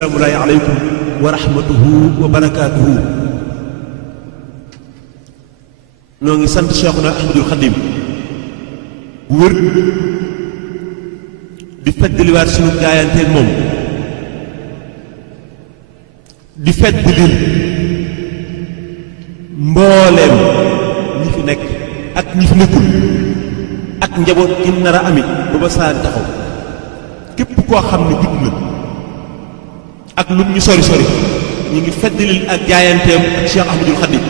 asalaamulaay aleykum wa rahmatuhu wa barakaatuhu. ñoo ngi sant Cheikhuna Ahmadul Xadim bu wér di feddliwaat sunu jaayanteeg moom di feddlil mbooleem ñi fi nekk ak ñi fi nekkul ak njaboot gi nar a ami ba ba saa di taxaw képp koo xam ne judd na ak lu ñu sori sori ñu ngi feddlil ak jaayanteem ak Cheikh Ahmadul Xadim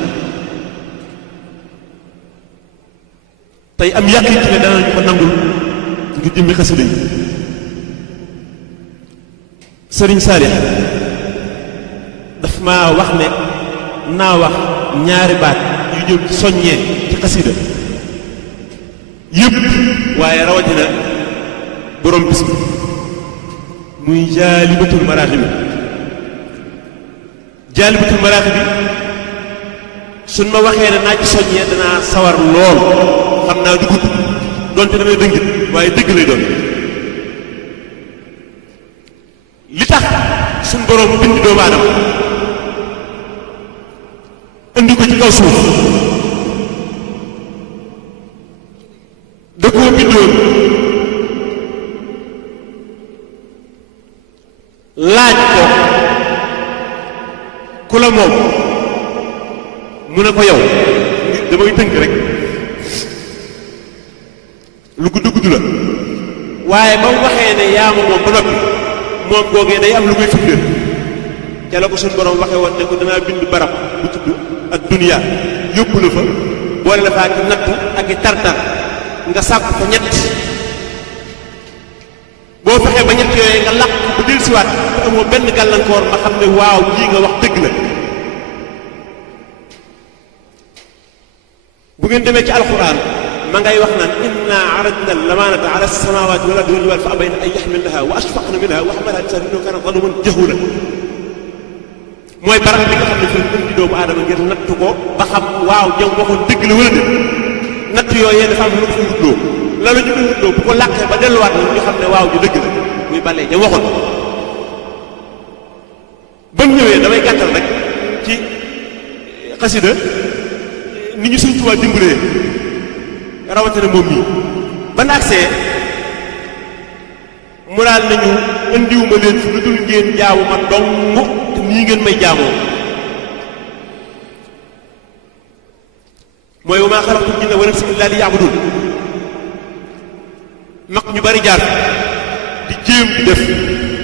tey am yàqin ci ne danañu ko nangul ngir jëmmi xasida yi. Sëriñ Saalix daf ma wax ne naa wax ñaari baat yu jëm ci soññee ci xasida yëpp waaye rawatina borom bis bi muy jaalibatul maraaxib bi jaalibatul maraaxib bi suñ ma waxee ne naa ci soññee danaa sawar lool xam naa du gudd donte damay dëngit waaye dëgg lay doon. li tax suñ borom bind doomu aadama indi ko ci kaw suuf da koo bindoon laaj ko ku la moom mu ne ko yow damay tënk rek lu gudd gudd la waaye ba mu waxee ne yaa ma moom ba noppi moom googee day am lu koy firndeel ca la ko suñu borom waxee woon ne ko danaa bind barab bu tudd ak duniya yóbbu la fa boole la fa ak natt ak i tartar nga sàkku fa ñett boo fexee ba ñett yooyu nga làq ba del siwaat te amoo benn gàllankoor ma xam ne waaw lii nga wax dëgg la. bu ngeen demee ci alquran ma ngay wax naan inna aradna al-amaanata ala as-samaawaati wal ardi wal jibaali fa abayna an yaxmilnahaa wa ashfaqna minhaa wa hamalahaa al-insaanu innahu kaana zaluuman jahuulan mooy barab bi nga xam ne fi mu indi doomu aadama ngir natt ko ba xam waaw jëm waxoon dëgg la wala déet natt yooyu dafa am lu ko fi wutloo loolu ñu ko wutloo bu ko làqee ba delluwaat na ñu xam ne waaw ju dëgg la muy balee jëm waxoon. ba mu ñëwee damay gàttal rek ci xasida ni ñu Sëriñ Tuubaa dimbalee rawatina moom mii ba naagsee mu daal nañu indiwuma leen fi lu dul ngeen jaamu ma dong te nii ngeen may jaamoo mooy wa maa xalaqtul jinna wal insa illaa liya'buduun mag ñu bari jaar di jéem di def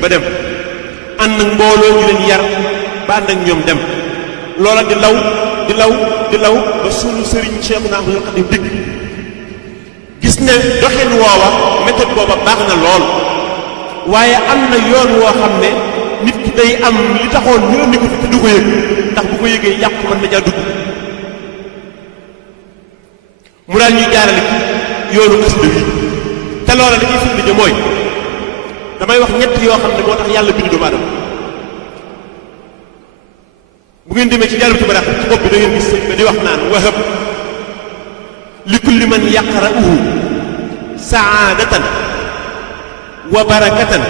ba dem ànd ak mbooloo ñu leen yar ba ànd ak ñoom dem loola di law di law di law ba sunu sëriñ Cheikhuna Ahmadul Xadim dikk gis ne doxin woowa méthode booba baax na lool waaye am na yoon woo xam ne nit ki day am li taxoon ñu andi ko fi te du ko yëg ndax bu ko yëgee yàqu mën na caa dugg mu daal ñuy jaarale yoonu xasida wi te loola li ñuy firnde ji mooy damay wax ñett yoo xam ne moo tax yàlla bindu doomu aadama bu ngeen demee ci jaalibatu maraaxib ci bopp bi da ngeen gis sëñ bi di wax naan wahab li kulli man yaqra'uhu saadatan wa barakatan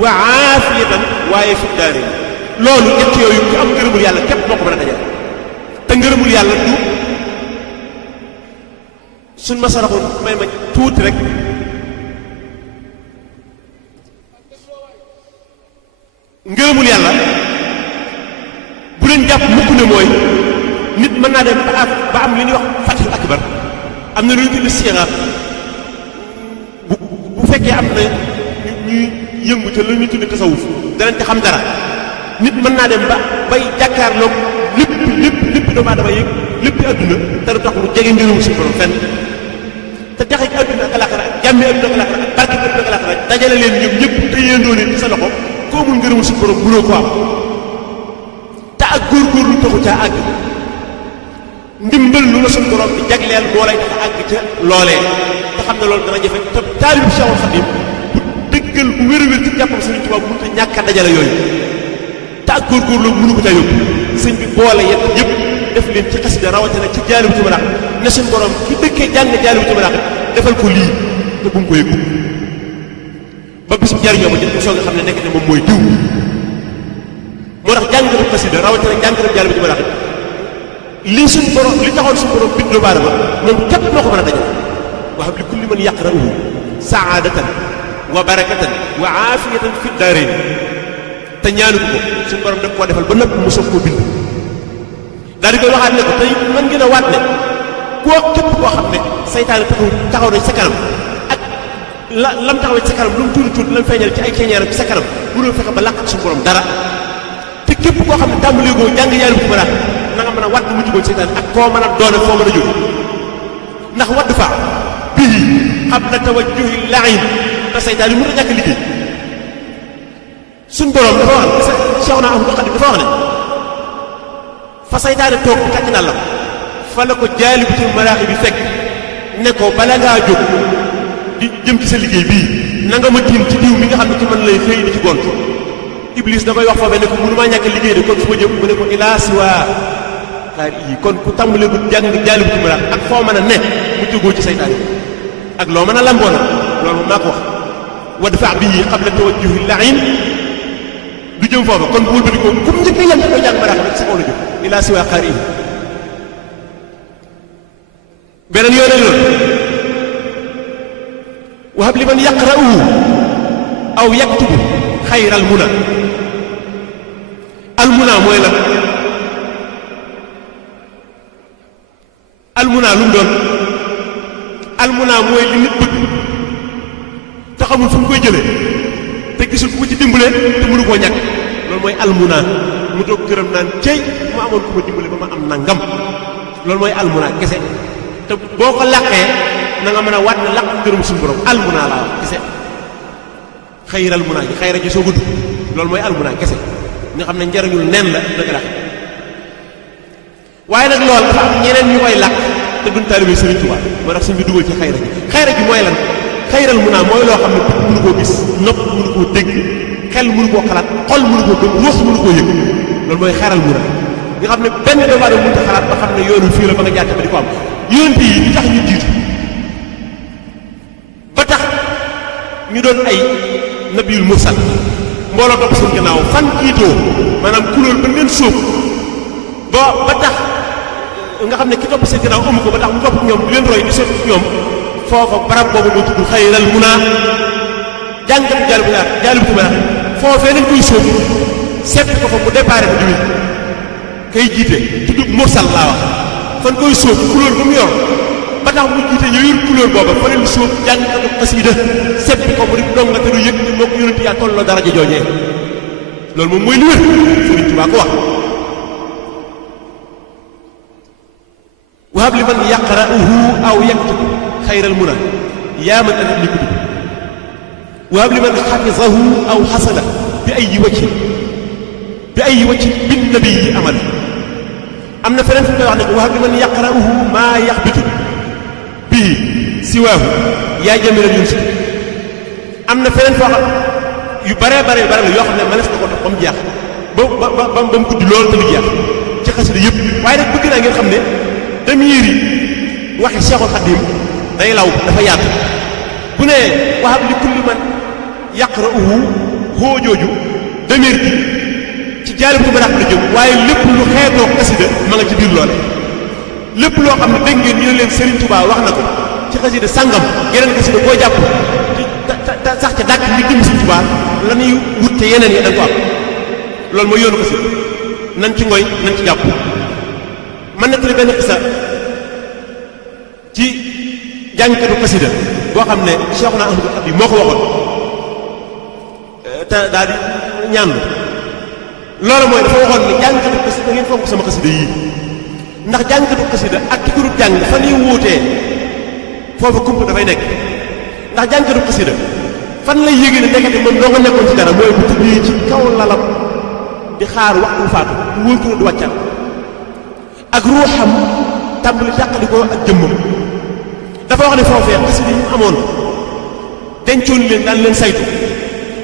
wa aafiyatan waaye fi daari loolu ñett yooyu ku am ngërëmul yàlla képp moo ko mën a dajal te ngërëmul yàlla du suñ ma saraxoon may ma tuuti rek ngërëmul yàlla bu leen jàpp mukk ne mooy nit mën naa dem ba am li ñuy wax fathul akbar am na lu ñu tudd siiraat bu fekkee am na ñuy yëngu te lu ñu tudd tasawuf danañ ci xam dara nit mën naa dem ba bay jàkkaarloog lépp doomu aadama yëg lépp adduna te du tax lu jege ngërëmu suñu borom fenn te jaxe ci adduna ak alaxira ak jàmmi adduna ak alaxira ak barke adduna ak alaxira dajale leen ñoom ñëpp te yéendoo leen ci sa loxo koo mul ngërëmu suñu borom mënoo ko am te ak góorgóorlu taxu caa àgg ndimbal lu la suñu borom di jagleel moo lay tax àgg ca loolee te xam ne loolu dana jafe te taalibu Cheikhul Khadim bu dëggal bu wér a wér ci jàppam Sëriñ Tuubaa mënut a ñàkk a dajale yooyu te ak góorgóorlu mënu ko caa yóbbu sëñ bi boole yëpp def leen ci xasida rawatina ci jaalibatu maraaxib ne suñu borom ki dëkkee jàng jaalibatu maraaxib defal ko lii te bu mu ko yëg ba bis bu jariñoo ba jël ko soog a xam ne nekk ne moom mooy diw jàngatu xasida rawatina jàngatu jàll bi ci maraaxib li suñ borom li taxoon suñ borom bind doomu aadama moom képp moo ko mën a dajal wa hab li kulli man yaqra'uhu saadatan wa barakatan wa aafiyatan fi daarayni te ñaanu ko suñ borom daf koo defal ba nëpp mu soog koo bind daal di koy waxaat ne ko tey mën ngeen a waat ne koo képp koo xam ne saytaane taxaw na ci sa kanam ak lam taxawee ci sa kanam lu mu tuuti tuuti lam feeñal ci ay ceeñeeram ci sa kanam mënoo fexe ba làq suñu borom dara te képp koo xam ne tàmbalee goo jàng yàlla bu ci maraat na nga mën a waat mu mujj ci saytaane ak koo mën a doone foo mën a jóge ndax wadd fa bii xam na tawajjuhi lain te saytaane yi mën a ñàkk liggéey suñ borom dafa wax ne Cheikh naa Ahmadou Khadim dafa wax ne fa saytaane toog di kàcc la fa la ko jaalibatul maraaxib bi fekk ne ko bala ngaa jóg di jëm ci sa liggéey bii na nga ma tiim ci diw mi nga xam ne ci man lay xëy di ci gont Iblis da koy wax foofee ne ko mënu maa ñàkk liggéey de kon fu ma jëm mu ne ko ilaa siwa xaar yi kon ku tàmbalee bu jàng jaalibatul maraaxib ak foo mën a ne mu jógoo ci saytaane ak loo mën a lamboo na loolu maa ko wax wadfa bii qabla tawajjuhi lain du jëm foofa kon bu wëlbati ko comme njëkk yam ci koy jàng maraaxib rek sa kaw la jóg ilaa siwa xaar yi beneen yoone loolu wahab li man yaqra'u aw yaktubu xayral muna al muna mooy lan al muna lu mu doon al muna mooy li nit bëgg te xamul fu mu koy jëlee te gisul ku ko ci dimbale te mënu koo ñàkk loolu mooy al muna mu toog këram naan cey ma amoon ku ma dimbale ba ma am nangam loolu mooy al muna kese te boo ko làqee na nga mën a waat ne làq ngërëm suñu borom almunaa laa wax kese xayral munaa ji xayra ji soo ko dugg loolu mooy almunaa kese nga xam ne njariñul nen la dëgg la waaye nag loolu dafa am ñeneen ñu koy làq te duñ taalibe Sëriñ Tuubaa moo tax suñ bi dugal ci xayra ji mooy lan xayral munaa mooy loo xam ne bët mënu koo gis nopp mënu koo dégg xel mënu koo xalaat xol mënu koo gëm ruux mënu koo yëg loolu mooy xayral munaa nga xam ne benn doomu aadama mënut a xalaat ba xam ne yoonu fii la ba nga jaar ba di ko am yonent yi li tax ñu jiitu ba tax ñu doon ay nabiyul mursal mbooloo topp seen gannaaw fan jiitoo maanaam couleur ba leen sóob ba tax nga xam ne ki topp seen gannaaw amu ko ba tax mu topp ñoom di leen roy di sóob ñoom foofa barab boobu moo tudd xayral munaa jàngatu jaalibu maraaxib foofee lañ koy sóob seet ko fa mu déparé ko diwén kay jiite tudd mursal laa wax fan koy sóob couleur ba mu yor ba tax mu jiite ñu yor couleur booba fa leen sóob jàngkatu xasida seppi ko mu di dong nga te du yëg ni moo ko yonent yaa tolloo daraja joojee loolu moom mooy li wér Sëriñ Tuubaa ko wax wahab li man yaqra'uhu aw yaktubu xayral muna yaa man atat li kutub wahab li man xafizahu aw xasala bi ay wajhin bin nabiyyi amal am na feneen fu koy wax ne wahab li man yaqra'uhu maa yaxbitu bii siwaahu yaa jamilan yunsi am na feneen foo xam yu bare la yoo xam ne mënees na ko topp ba mu jeex ba mu guddi loolu te du jeex ci xasida yëpp waaye nag bëgg naa ngeen xam ne damiir yi waxi Seexul Xadiim day law dafa yaatu bu ne wahab li kulli man yaqra'uhu xoo jooju damiir bi ci jaalibu maraaxib la jëm waaye lépp lu xeetoo xasida ma nga ci biir loole lépp loo xam ne dégg ngeen ñu ne leen Serigne Touba wax na ko ci xasida sàngam yeneen xasida boo jàpp te sax ca dàkk li jëm Serigne Touba la ñuy wut te yeneen yi da nga ko am loolu mooy yoonu xasida nan ci ngoy nan ci jàpp man na tali benn xisa ci jàngkatu xasida boo xam ne Cheikhuna Ahmadou Khadim moo ko waxoon te daal di ñaanlu loolu mooy dafa waxoon ne jàngkatu xasida da ngeen fonk sama xasida yii ndax jàngkatu xasida ak ki ko dul jàng fa ñuy wuutee foofu kump dafay nekk ndax jàngkatu xasida fan lay yéege ne nekkati moom doo nga nekkoon ci dara mooy bu tëddee ci kaw lalam di xaar waxtu faatu bu wóor ko ne du wàccal ak ruuxam tàmbali tàqalikoo ak jëmmam dafa wax ne foofee xasida yi mu amoon dencoon leen daan leen saytu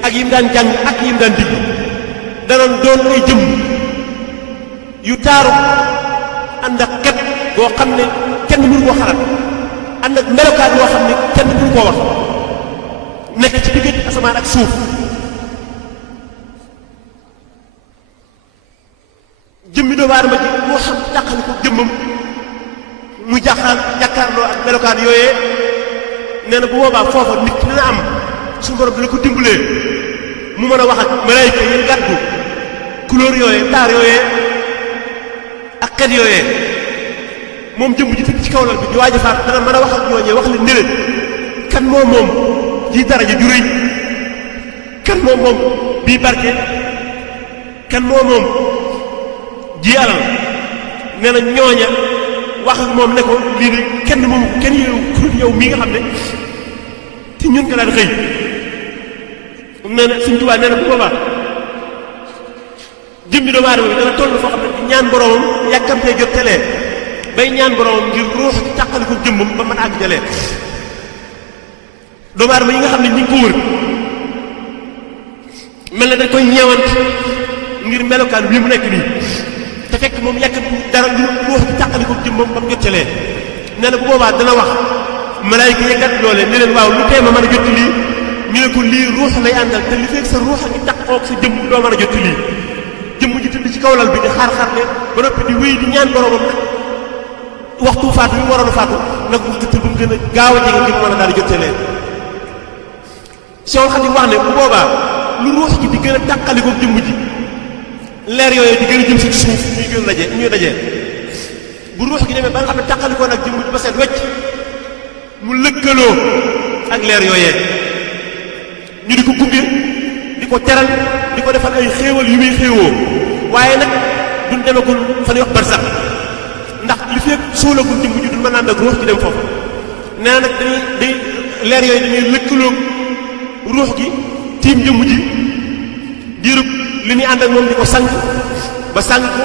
ak yi mu daan jàng ak yi mu daan digg danoon doon ay jëmm yu taaru ànd ak ket boo xam ne kenn mënu koo xalaat ànd ak melokaan boo xam ne kenn mënu koo wax nekk ci diggante asamaan ak suuf jëmmi doomu aadama ji moo xam jàqali ko jëmmam mu jàkkaarloo ak melokaan yooyee nee na bu boobaa foofa nit ki dina am suñu borom dina ko dimbalee mu mën a wax ak malaayika yi gàddu couleur yooyee taar yooyee ak xet yooyee moom jëmm ji tëdd ci kaw lal bi di waaj a faat dana mën a wax ak ñooñee wax leen ne leen kan moom ji daraja ju rëy kan moom bii barke kan moom ji alal nee na ñooña wax ak moom ne ko lii de kenn moom kenn yow mii nga xam ne ci ñun nga daan xëy nee na Sëñ Tuubaa nee na bu boobaa jëmmi doomu aadama bi dana toll foo xam ne ñaan boromam yàkkamtee jot telee bay ñaan boromam ngir ruux ci tàqali ko jëmmam ba mën a àgg jalee doomu aadama yi nga xam ne ñi ngi ko wër mel na dañ koy ñeewant ngir melokaan bii mu nekk nii te fekk moom yàkkamti dara ngir ruux ci tàqali ko jëmmam ba mu jot telee nee na bu boobaa dana wax malaayika yi gat loole ne leen waaw lu tee ma mën a jot lii ñu ne ko lii ruux lay àndal te li fekk sa ruux a ngi taqoog sa jëmm doo mën a jot lii jëmm ji tëdd ci kaw lal bi di xaar ne ba noppi di wéy di ñaan boromam nag waxtu faatu bi mu waroon a faatu nag mu tëdd bu mu gën a gaaw a jege ngir mën a daal di jotee leen Seexul Xadiim wax ne bu boobaa lu ruux gi di gën a tàqalikoog jëmm ji leer yooyu di gën a jëm si suuf ñuy dajee bu ruux gi demee ba nga xam ne tàqalikoo nag jëmm ji ba seet wecc mu lëkkaloo ak leer yooyee ñu di ko gunge di ko teral di ko defal ay xéewal yu muy xéewoo waaye nag duñ demagul fa ñuy wax barsax ndax li fekk suulagul jëmm ji duñ mën a ànd ak ruux gi dem foofu nee na nag day leer yooyu dañuy lëkkaloo ruux gi tiim jëmm ji diirub li ñuy ànd ak moom di ko sang ba sang ko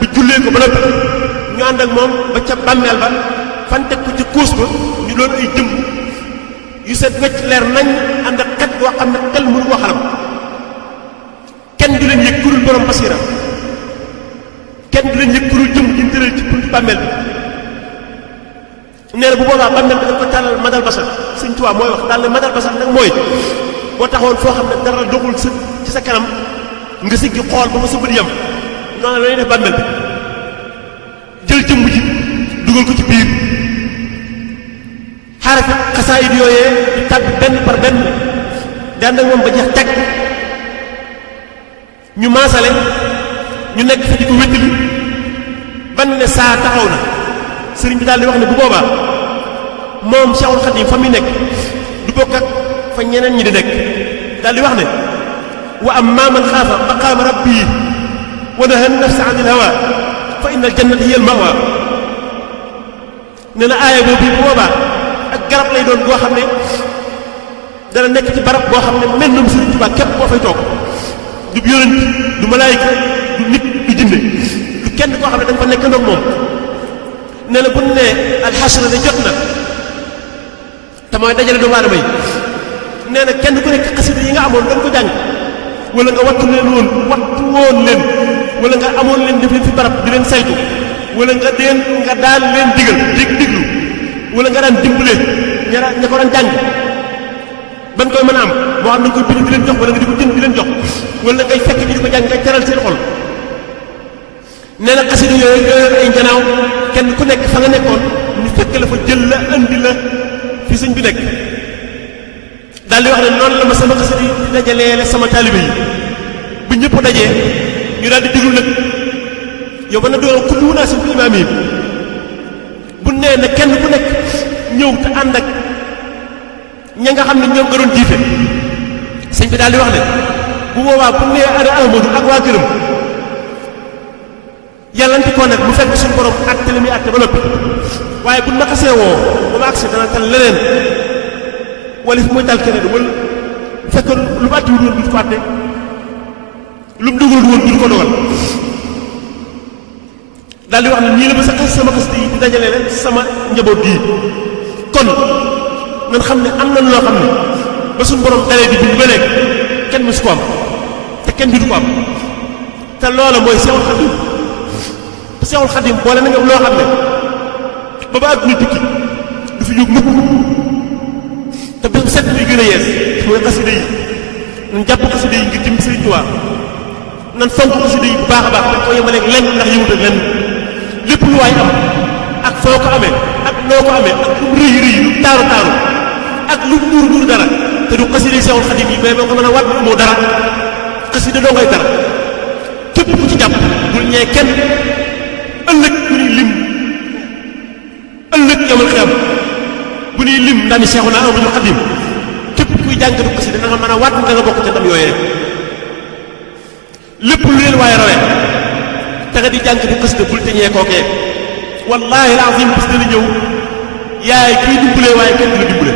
ba jullee ko ba noppi ñu ànd ak moom ba ca bàmmeel ba fan teg ko ca kuus ba ñu doon ay jëmm yu set wecc leer nañ ànd ak xet boo xam ne xel mënu ko xalam kenn du leen yëg kurul borom basira kenn du leen yëg kurul jëm di tëral ci buntu bàmmeel bi nee na bu boobaa bàmmeel bi dañ ko tàllal madal basar Sëñ Tuubaa mooy wax daal ne madal basar nag mooy boo taxawoon foo xam ne dara doxul sa ci sa kanam nga siggi xool ba ma sa bët yam noonu la ñuy def bàmmeel bi jël jëmm ji dugal ko ci biir xaarafi xasaayid yooyee di tàbbi benn par benn daan ak moom ba jeex teg ñu maasale ñu nekk fa di ko wéttali ban ne saa taxaw na sëriñ bi daal di wax ne bu boobaa moom Seexul Xadiim fa muy nekk du bokk ak fa ñeneen ñi di nekk daal di wax ne wa amma man xaafa maqaama rabbihi wa naha nafsa anil hawa fa inna al jannata hiya al mawa nee na aaya boobu bu boobaa ak garab lay doon boo xam ne dana nekk ci barab boo xam ne mel na Sëriñ Tuubaa képp boo fay toog du yonent du malaayika du nit du jinne du kenn koo xam ne dañ fa nekk ndox moom nee na bu ñu nee alxasra de jot na te mooy dajale doomu aadama yi nee na kenn ku nekk xasida yi nga amoon dañ ko jàng wala nga wattu woon leen wala nga amoon leen def leen fi barab di leen saytu wala nga daan leen digal diglu wala nga daan dimbale ña ko daan jàng ban koy mën a am moo xam ne nga koy bind di leen jox wala nga di ko jënd di leen jox wala ngay fekk ñu di ko jàng ngay teral seen xol nee na xasida yooyu ay njanaaw kenn ku nekk fa nga nekkoon ñu fekk la fa jël la andi la fi sëñ bi nekk daal di wax ne noonu la ma sama xasida yi di dajaleele sama taalibe yi bu ñëpp dajee ñu daal di déglu nag yow mën na doon kullu munaasin bi imaam yi bu nee na kenn ku nekk ñëw te ànd ak ña nga xam ne ñoom nga doon jiite sëñ bi daal di wax ne bu boobaa bu nee ana Ahmadu ak waa këram yàllanti koo nag bu fekk suñu borom àtte li muy àtte ba noppi waaye bu naqasee woo ba ma agsi dana tal leneen wala fi muy tal keneen wala bu fekkoon lu mu àtte wu doon du ko àtte lu mu dugal woon du ko dogal daal di wax ne nii la ma sama xas di dajale leen sama njaboot gii kon nan xam ne am na loo xam ne ba suñu borom dalee di bind ba léegi kenn mësu ko am te kenn du ko am te loola mooy Seexul Xadiim te Seexul Xadiim boole na nga loo xam ne ba ba àdduna tukki du fi jóg mukk te bés bu set muy gën a yees mooy xasida yi ñun jàpp xasida yi ngir jëm Sëriñ Tuubaa nan fonk xasida yi bu baax a baax dañ ko yemaleeg lenn ndax yëwut ak lenn lépp lu waay am ak foo ko amee ak noo ko amee ak lu mu rëy rëy lu taaru taaru ak lu mu nuur nuur dara te du xasida yi Seexul Xadiim yi mais boo ko mën a wat moo dara xasida doo ngay dara képp ku ci jàpp bul ñee kenn ëllëg bu ñuy lim ëllëg yamal xiyam bu ñuy lim ndami Seexuna Ahmadul Xadiim képp kuy jàngatu xasida da nga mën a waat da nga bokk ca ndam yooyee lépp lu leen waaye rawee te nga di jàngatu xasida bul te ñee kookee wallaahi alazim bis dana ñëw yaay kii dimbalee waaye kenn du la dimbale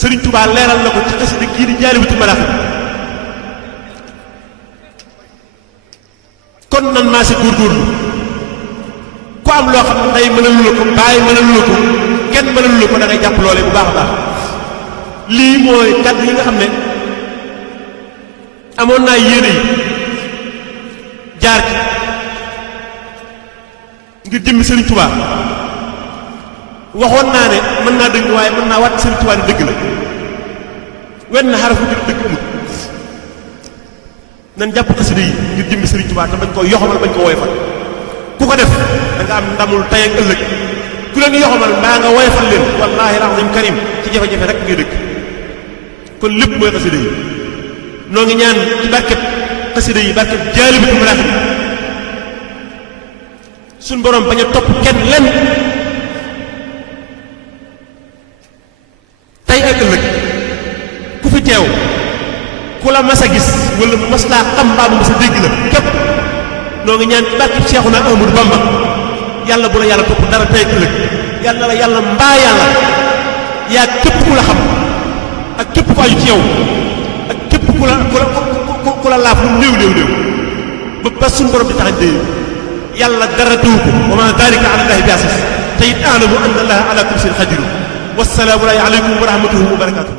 Sëriñ Tuubaa leeral na ko ci xasida kii di Jaalibatul Maraaxib kon nan maa si góorgóorlu ku am loo xam ne day mënalu la ko bàyyi mënalu la ko kenn mënalu la ko da ngay jàpp loolee bu baax a baax lii mooy kàddu yi nga xam ne amoon naa yéene yi jaar ci ngir jëmmi Sëriñ Tuubaa waxoon naa ne mën naa dëgg waaye mën naa wàtt Sëriñ Tuubaa ne dëgg la wenn xarafu bi dëgg amul nan jàpp xasida yi ngir jëmmi Sëriñ Tuubaa te bañ ko yoxamal bañ ko woyofal ku ko def da nga am ndamul tey ak ëllëg ku leen yoxamal mbaa nga woyofal leen wallaahi alazim karim ci jafe-jafe rek ngay dëkk kon lépp mooy xasida yi noo ngi ñaan ci barkeb xasida yi barkeb Jaalibatul Maraaxib suñ borom bañ a topp kenn lenn tey ak ëllëg ku fi teew ku la mas a gis wala mu mas laa xam mbaa mu mas a dégg la képp noo ngi ñaan ci barkeb Seexuna Ahmadu Bamba yàlla bu la yàlla topp dara tey ak ëllëg yàlla la yàlla mbaa yàlla yaa képp ku la xam ak képp ku aju ci yow ak képp ku la laaf lu néew néew néew ba suñ borom di taxañ dee yàlla dara tëw ko wa ma dalika ala llahi bi aziz te it aalamu anna allaha ala kulli shay'in qadir wassalaamu aleykum wa rahmatullahi wa barakatuh